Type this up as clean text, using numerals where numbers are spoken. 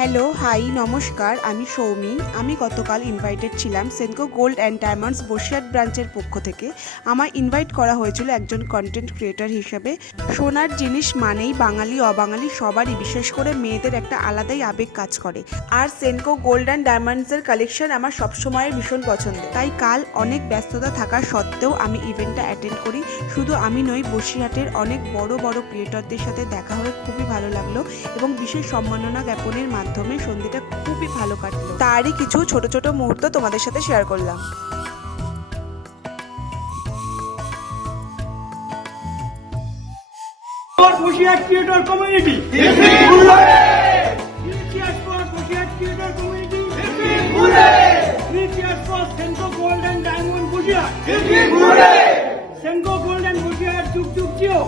Hello, high, নমস্কার। আমি সৌমি। আমি গতকাল ইনভাইটেড ছিলাম Senco gold and diamonds Basirhat ব্রাঞ্চের পক্ষ থেকে। আমায় ইনভাইট করা হয়েছিল একজন কন্টেন্ট ক্রিয়েটর হিসেবে। সোনার জিনিস মানেই বাঙালি অবাঙালি সবারই, বিশেষ করে মেয়েদের একটা আলাদাই আবেগ কাজ করে। আর সেনকো গোল্ড অ্যান্ড ডায়মন্ডসের কালেকশন আমার সবসময়ের ভীষণ পছন্দের। তাই কাল অনেক ব্যস্ততা থাকা সত্ত্বেও আমি ইভেন্টটা অ্যাটেন্ড করি। শুধু আমি নই, বসিরহাটের অনেক বড় বড় ক্রিয়েটরদের সাথে দেখা হয়ে খুবই ভালো লাগলো এবং বিশেষ সম্মাননা জ্ঞাপনের মাধ্যমে সন্ধ্যাটা খুবই ভালো কাটলো। তারই কিছু ছোট ছোট মুহূর্ত তোমাদের সাথে শেয়ার করলাম। Boshihat Creator Community. Three cheers for Boshihat Creator Community. Three cheers for Senko Gold and Diamond Boshihat. Senko Gold and Boshihat, chuk chuk chio.